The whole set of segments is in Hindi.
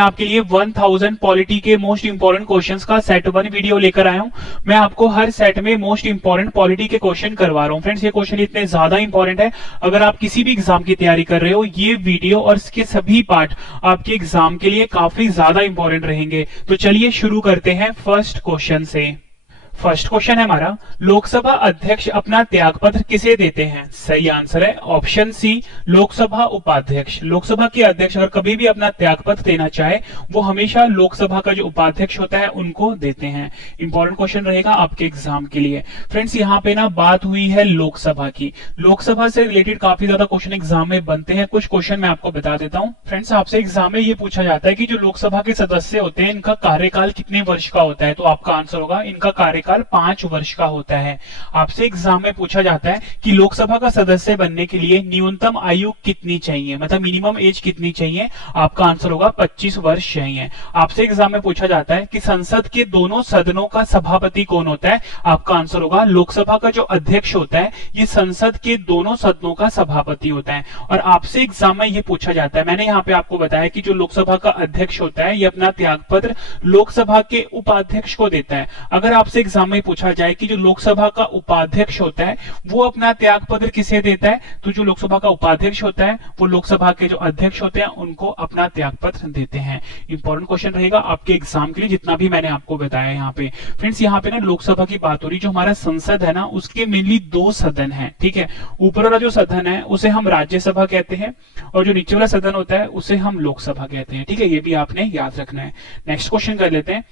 आपके लिए 1000 पॉलिटी के मोस्ट इंपोर्टेंट क्वेश्चंस का सेट 1 वीडियो लेकर आया हूं। मैं आपको हर सेट में मोस्ट इंपोर्टेंट पॉलिटी के क्वेश्चन करवा रहा हूं। फ्रेंड्स, ये क्वेश्चन इतने ज्यादा इंपॉर्टेंट है, अगर आप किसी भी एग्जाम की तैयारी कर रहे हो, ये वीडियो और इसके सभी पार्ट आपके एग्जाम के लिए काफी ज्यादा इंपॉर्टेंट रहेंगे। तो चलिए शुरू करते हैं फर्स्ट क्वेश्चन से। फर्स्ट क्वेश्चन है हमारा, लोकसभा अध्यक्ष अपना त्यागपत्र किसे देते हैं? सही आंसर है ऑप्शन सी, लोकसभा उपाध्यक्ष। लोकसभा के अध्यक्ष अगर कभी भी अपना त्यागपत्र देना चाहे, वो हमेशा लोकसभा का जो उपाध्यक्ष होता है उनको देते हैं। इंपॉर्टेंट क्वेश्चन रहेगा आपके एग्जाम के लिए। फ्रेंड्स, यहाँ पे ना बात हुई है लोकसभा की। लोकसभा से रिलेटेड काफी ज्यादा क्वेश्चन एग्जाम में बनते हैं। कुछ क्वेश्चन मैं आपको बता देता हूँ। फ्रेंड्स, आपसे एग्जाम में ये पूछा जाता है कि जो लोकसभा के सदस्य होते हैं, इनका कार्यकाल कितने वर्ष का होता है? तो आपका आंसर होगा इनका कार्यकाल 5 वर्ष का होता है। आपसे एग्जाम में पूछा जाता है कि लोकसभा का सदस्य बनने के लिए न्यूनतम आयु कितनी चाहिए, मतलब मिनिमम एज कितनी चाहिए? आपका आंसर होगा 25 वर्ष चाहिए। आपसे एग्जाम में पूछा जाता है कि संसद के दोनों सदनों का सभापति कौन होता है? आपका आंसर होगा लोकसभा का जो अध्यक्ष होता है, ये संसद के दोनों सदनों का सभापति होता है। और आपसे एग्जाम में ये पूछा जाता है, मैंने यहाँ पे आपको बताया कि जो लोकसभा का अध्यक्ष होता है, ये अपना त्यागपत्र लोकसभा के उपाध्यक्ष को देता है। अगर आपसे एग्जाम में पूछा जाए कि जो लोकसभा का उपाध्यक्ष होता है वो अपना त्यागपत्र किसे देता है, तो जो लोकसभा का उपाध्यक्ष होता है वो लोकसभा के जो अध्यक्ष होते हैं उनको अपना त्यागपत्र देते हैं। इंपॉर्टेंट क्वेश्चन रहेगा आपके एग्जाम के लिए, जितना भी मैंने आपको बताया यहाँ पे। फ्रेंड्स, यहाँ पे ना लोकसभा की बात हो रही, जो हमारा संसद है ना, उसके मेनली 2 सदन है। ठीक है, ऊपर वाला जो सदन है उसे हम राज्यसभा कहते हैं, और जो नीचे वाला सदन होता है उसे हम लोकसभा कहते हैं। ठीक है, ये भी आपने याद रखना है। नेक्स्ट क्वेश्चन कर लेते हैं।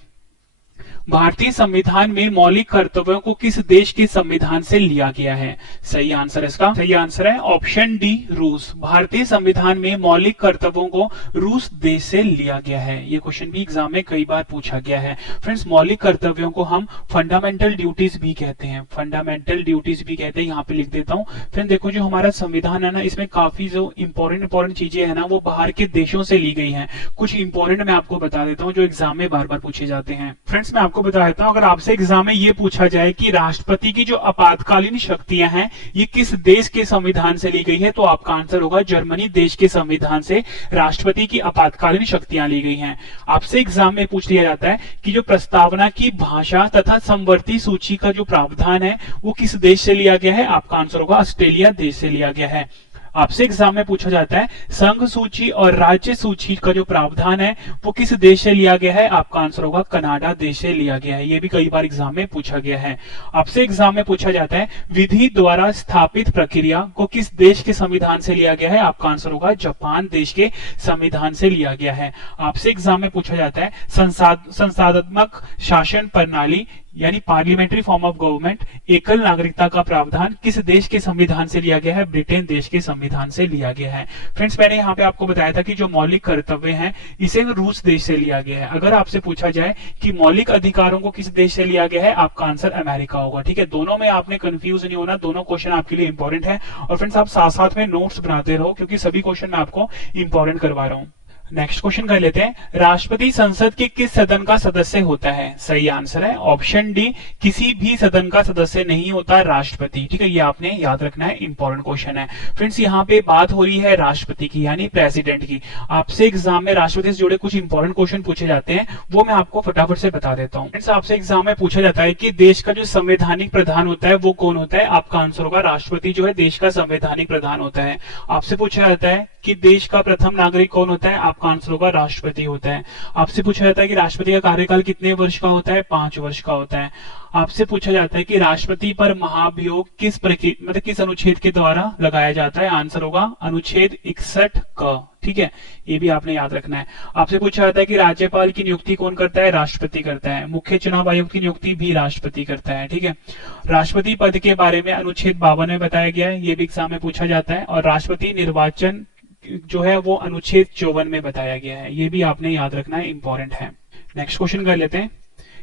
भारतीय संविधान में मौलिक कर्तव्यों को किस देश के संविधान से लिया गया है? सही आंसर इसका सही आंसर है ऑप्शन डी, रूस। भारतीय संविधान में मौलिक कर्तव्यों को रूस देश से लिया गया है। ये क्वेश्चन भी एग्जाम में कई बार पूछा गया है। फ्रेंड्स, मौलिक कर्तव्यों को हम फंडामेंटल ड्यूटीज भी कहते हैं। फंडामेंटल ड्यूटीज भी कहते हैं, यहाँ पे लिख देता हूँ। फ्रेंड्स देखो, जो हमारा संविधान है ना, इसमें काफी जो इंपॉर्टेंट चीजें है ना, वो बाहर के देशों से ली गई है। कुछ इंपॉर्टेंट मैं आपको बता देता हूँ जो एग्जाम में बार बार पूछे जाते हैं। फ्रेंड्स, मैं आपको बता देता हूं, अगर आपसे एग्जाम में ये पूछा जाए कि राष्ट्रपति की जो आपातकालीन शक्तियां हैं ये किस देश के संविधान से ली गई है, तो आपका आंसर होगा जर्मनी देश के संविधान से राष्ट्रपति की आपातकालीन शक्तियां ली गई हैं। आपसे एग्जाम में पूछ लिया जाता है कि जो प्रस्तावना की भाषा तथा समवर्ती सूची का जो प्रावधान है वो किस देश से लिया गया है? आपका आंसर होगा ऑस्ट्रेलिया देश से लिया गया है। आपसे एग्जाम में पूछा जाता है संघ सूची और राज्य सूची का जो प्रावधान है वो किस देश से लिया गया है? आपका आंसर होगा कनाडा देश से लिया गया है। ये भी कई बार एग्जाम में पूछा गया है। आपसे एग्जाम में पूछा जाता है विधि द्वारा स्थापित प्रक्रिया को किस देश के संविधान से लिया गया है? आपका आंसर होगा जापान देश के संविधान से लिया गया है। आपसे एग्जाम में पूछा जाता है संसाधनात्मक शासन प्रणाली यानी पार्लियामेंट्री फॉर्म ऑफ गवर्नमेंट, एकल नागरिकता का प्रावधान किस देश के संविधान से लिया गया है? ब्रिटेन देश के संविधान से लिया गया है। फ्रेंड्स, मैंने यहाँ पे आपको बताया था कि जो मौलिक कर्तव्य हैं इसे रूस देश से लिया गया है। अगर आपसे पूछा जाए कि मौलिक अधिकारों को किस देश से लिया गया है, आपका आंसर अमेरिका होगा। ठीक है, दोनों में आपने कंफ्यूज नहीं होना, दोनों क्वेश्चन आपके लिए इंपॉर्टेंट है। और फ्रेंड्स, आप साथ साथ में नोट्स बनाते रहो क्योंकि सभी क्वेश्चन मैं आपको इंपॉर्टेंट करवा रहा हूँ। नेक्स्ट क्वेश्चन कर लेते हैं। राष्ट्रपति संसद के किस सदन का सदस्य होता है? सही आंसर है ऑप्शन डी, किसी भी सदन का सदस्य नहीं होता राष्ट्रपति। ठीक है, ये आपने याद रखना है, इंपॉर्टेंट क्वेश्चन है। फ्रेंड्स, यहाँ पे बात हो रही है राष्ट्रपति की यानी प्रेसिडेंट की। आपसे एग्जाम में राष्ट्रपति से जुड़े कुछ इंपॉर्टेंट क्वेश्चन पूछे जाते हैं, वो मैं आपको फटाफट से बता देता हूँ। फ्रेंड्स, आपसे एग्जाम में पूछा जाता है कि देश का जो संवैधानिक प्रधान होता है वो कौन होता है? आपका आंसर होगा राष्ट्रपति जो है देश का संवैधानिक प्रधान होता है। आपसे पूछा जाता है कि देश का प्रथम नागरिक कौन होता है? आपका आंसर होगा राष्ट्रपति होता है। आपसे पूछा जाता है कि राष्ट्रपति का कार्यकाल कितने वर्ष का होता है? 5 वर्ष का होता है। आपसे पूछा जाता है कि राष्ट्रपति पर महाभियोग किस अनुच्छेद के द्वारा लगाया जाता है? आंसर होगा अनुच्छेद 61 क। ठीक है, ये भी आपने याद रखना है। आपसे पूछा जाता है कि राज्यपाल की नियुक्ति कौन करता है? राष्ट्रपति करता है। मुख्य चुनाव आयुक्त की नियुक्ति भी राष्ट्रपति करता है। ठीक है, राष्ट्रपति पद के बारे में अनुच्छेद 52 में बताया गया है, ये भी एग्जाम में पूछा जाता है। और राष्ट्रपति निर्वाचन जो है वो अनुच्छेद 54 में बताया गया है, ये भी आपने याद रखना है, इंपॉर्टेंट है। नेक्स्ट क्वेश्चन कर लेते हैं।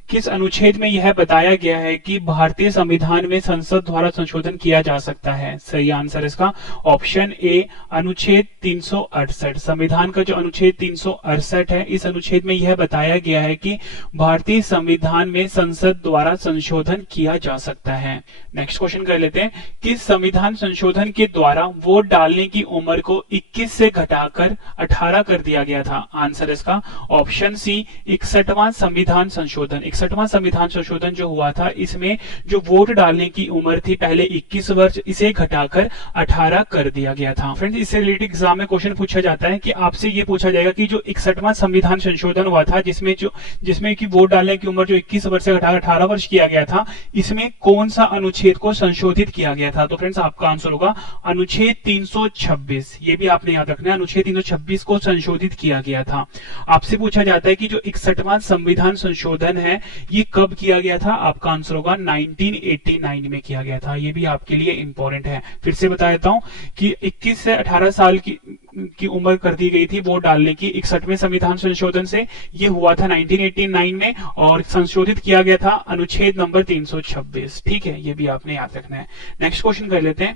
किस अनुच्छेद में यह बताया गया है कि भारतीय संविधान में संसद द्वारा संशोधन किया जा सकता है? सही आंसर इसका ऑप्शन ए अनुच्छेद 368। संविधान का जो अनुच्छेद 368 है, इस अनुच्छेद में यह बताया गया है कि भारतीय संविधान में संसद द्वारा संशोधन किया जा सकता है। नेक्स्ट क्वेश्चन कर लेते हैं, किस संविधान संशोधन के द्वारा वोट डालने की उम्र को 21 से घटाकर 18 कर दिया गया था? आंसर इसका ऑप्शन सी 61वां संविधान संशोधन। 61वां संविधान संशोधन जो हुआ था, इसमें जो वोट डालने की उम्र थी पहले 21 वर्ष, इसे घटाकर 18 कर दिया गया था। फ्रेंड्स, इससे रिलेटेड एग्जाम में क्वेश्चन पूछा जाता है कि आपसे ये पूछा जाएगा कि जो 61वां संविधान संशोधन हुआ था, जिसमें कि वोट डालने की उम्र जो 21 वर्ष से घटाकर 18 वर्ष किया गया था, इसमें कौन सा अनुच्छेद को संशोधित किया गया था? तो फ्रेंड्स, आपका आंसर होगा अनुच्छेद 326। ये भी आपने याद रखना है, अनुच्छेद 326 को संशोधित किया गया था। आपसे पूछा जाता है कि जो 61वां संविधान संशोधन है, ये कब किया गया था? आपका आंसर होगा 1989 में किया गया था। ये भी आपके लिए इंपॉर्टेंट है। फिर से बता देता हूं कि 21 से 18 साल की उम्र कर दी गई थी वोट डालने की 61वें संविधान संशोधन से। ये हुआ था 1989 में और संशोधित किया गया था अनुच्छेद नंबर 326। ठीक है, ये भी आपने याद रखना है। नेक्स्ट क्वेश्चन कर लेते हैं।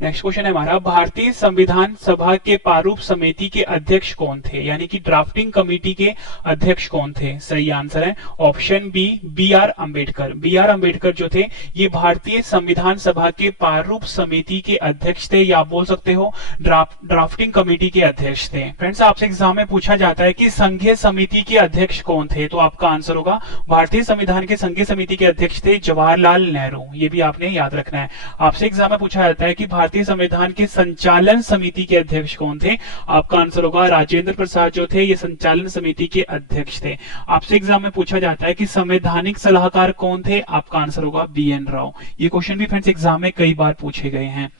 नेक्स्ट क्वेश्चन है हमारा, भारतीय संविधान सभा के प्रारूप समिति के अध्यक्ष कौन थे? यानी कि ड्राफ्टिंग कमेटी के अध्यक्ष कौन थे? सही आंसर है option B B R Ambedkar. B R Ambedkar जो थे, ये भारतीय संविधान सभा के प्रारूप समिति के अध्यक्ष थे, या आप बोल सकते हो ड्राफ्टिंग कमेटी के अध्यक्ष थे। फ्रेंड्स, आपसे एग्जाम में पूछा जाता है कि संघीय समिति के अध्यक्ष कौन थे? तो आपका आंसर होगा भारतीय संविधान के संघीय समिति के अध्यक्ष थे जवाहरलाल नेहरू। ये भी आपने याद रखना है। आपसे एग्जाम में पूछा जाता है कि भारतीय संविधान के संचालन समिति के अध्यक्ष कौन थे? आपका आंसर होगा राजेंद्र प्रसाद जो थे, ये संचालन समिति के अध्यक्ष थे। आपसे एग्जाम में पूछा जाता है कि संवैधानिक सलाहकार कौन थे? आपका आंसर होगा बी एन राव। ये क्वेश्चन भी फ्रेंड्स एग्जाम में कई बार पूछे गए हैं।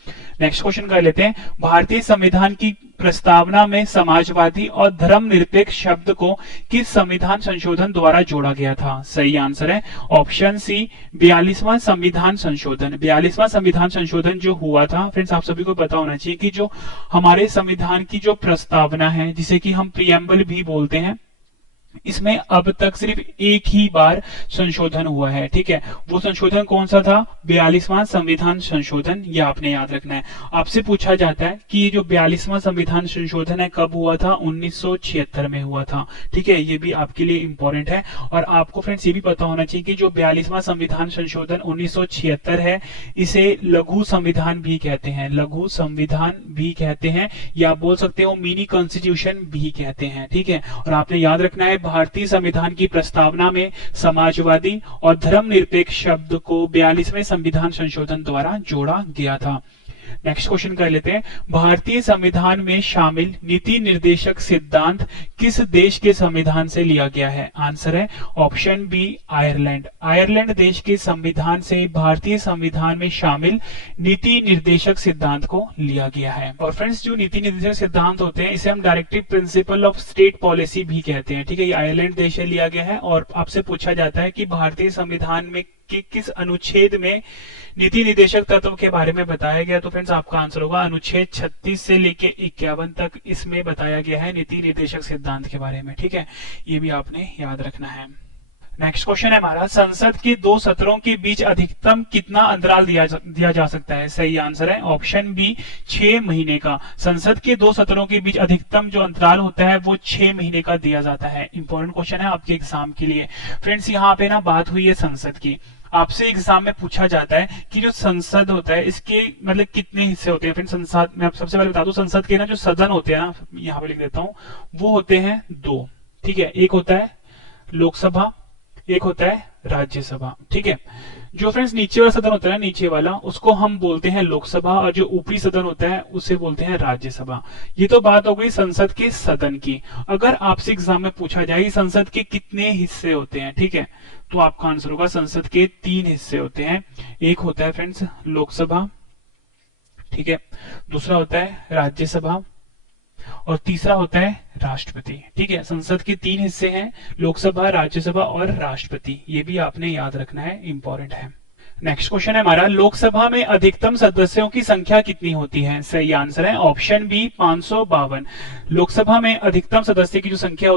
नेक्स्ट क्वेश्चन कर लेते हैं, भारतीय संविधान की प्रस्तावना में समाजवादी और धर्मनिरपेक्ष शब्द को किस संविधान संशोधन द्वारा जोड़ा गया था? सही आंसर है ऑप्शन सी 42वां संविधान संशोधन। 42वां संविधान संशोधन जो हुआ था, फ्रेंड्स आप सभी को पता होना चाहिए कि जो हमारे संविधान की जो प्रस्तावना है, जिसे कि हम प्रियम्बल भी बोलते हैं, इसमें अब तक सिर्फ एक ही बार संशोधन हुआ है। ठीक है, वो संशोधन कौन सा था? 42वां संविधान संशोधन। ये आपने याद रखना है। आपसे पूछा जाता है कि ये जो 42वां संविधान संशोधन है कब हुआ था? 1976 में हुआ था। ठीक है, ये भी आपके लिए इंपॉर्टेंट है। और आपको फ्रेंड्स ये भी पता होना चाहिए कि जो 42वां संविधान संशोधन 1976 है, इसे लघु संविधान भी कहते हैं। लघु संविधान भी कहते हैं, या बोल सकते हो मिनी कॉन्स्टिट्यूशन भी कहते हैं। ठीक है, और आपने याद रखना है भारतीय संविधान की प्रस्तावना में समाजवादी और धर्मनिरपेक्ष शब्द को 42वें संविधान संशोधन द्वारा जोड़ा गया था। नेक्स्ट क्वेश्चन कर लेते हैं, भारतीय संविधान में शामिल नीति निर्देशक सिद्धांत किस देश के संविधान से लिया गया है? आंसर है ऑप्शन बी आयरलैंड। आयरलैंड देश के संविधान से भारतीय संविधान में शामिल नीति निर्देशक सिद्धांत को लिया गया है। और फ्रेंड्स, जो नीति निर्देशक सिद्धांत होते हैं, इसे हम directive principle of state policy भी कहते हैं। ठीक है, ये आयरलैंड देश से लिया गया है। और आपसे पूछा जाता है कि भारतीय संविधान में कि किस अनुच्छेद में नीति निर्देशक तत्व के बारे में बताया गया? तो फ्रेंड्स आपका आंसर होगा अनुच्छेद 36 से लेके 51 तक इसमें बताया गया है नीति निर्देशक सिद्धांत के बारे में। ठीक है, ये भी आपने याद रखना है। नेक्स्ट क्वेश्चन है हमारा, संसद के 2 सत्रों के बीच अधिकतम कितना अंतराल दिया जा सकता है? सही आंसर है ऑप्शन बी 6 महीने का। संसद के 2 सत्रों के बीच अधिकतम जो अंतराल होता है वो 6 महीने का दिया जाता है। इंपॉर्टेंट क्वेश्चन है आपके एग्जाम के लिए। फ्रेंड्स, यहाँ पे ना बात हुई है संसद की। आपसे एग्जाम में पूछा जाता है कि जो संसद होता है, इसके मतलब कितने हिस्से होते हैं? फ्रेंड्स, संसद में आप सबसे पहले बता दूं, संसद के ना जो सदन होते हैं ना, यहाँ पे लिख देता हूँ, वो होते हैं 2। ठीक है, एक होता है लोकसभा, एक होता है राज्यसभा। ठीक है, जो फ्रेंड्स नीचे वाला सदन होता है, नीचे वाला, उसको हम बोलते हैं लोकसभा, और जो ऊपरी सदन होता है उसे बोलते हैं राज्यसभा। ये तो बात हो गई संसद के सदन की। अगर आपसे एग्जाम में पूछा जाए संसद के कितने हिस्से होते हैं, ठीक है, तो आपका आंसर होगा संसद के 3 हिस्से होते हैं। एक होता है फ्रेंड्स लोकसभा, ठीक है, दूसरा होता है राज्यसभा, और तीसरा होता है राष्ट्रपति। ठीक है, संसद के 3 हिस्से हैं, लोकसभा, राज्यसभा और राष्ट्रपति। ये भी आपने याद रखना है, इंपॉर्टेंट है। नेक्स्ट क्वेश्चन है हमारा, लोकसभा में अधिकतम सदस्यों की संख्या कितनी होती है? सही आंसर है ऑप्शन बी 552। लोकसभा में अधिकतम सदस्य की जो संख्या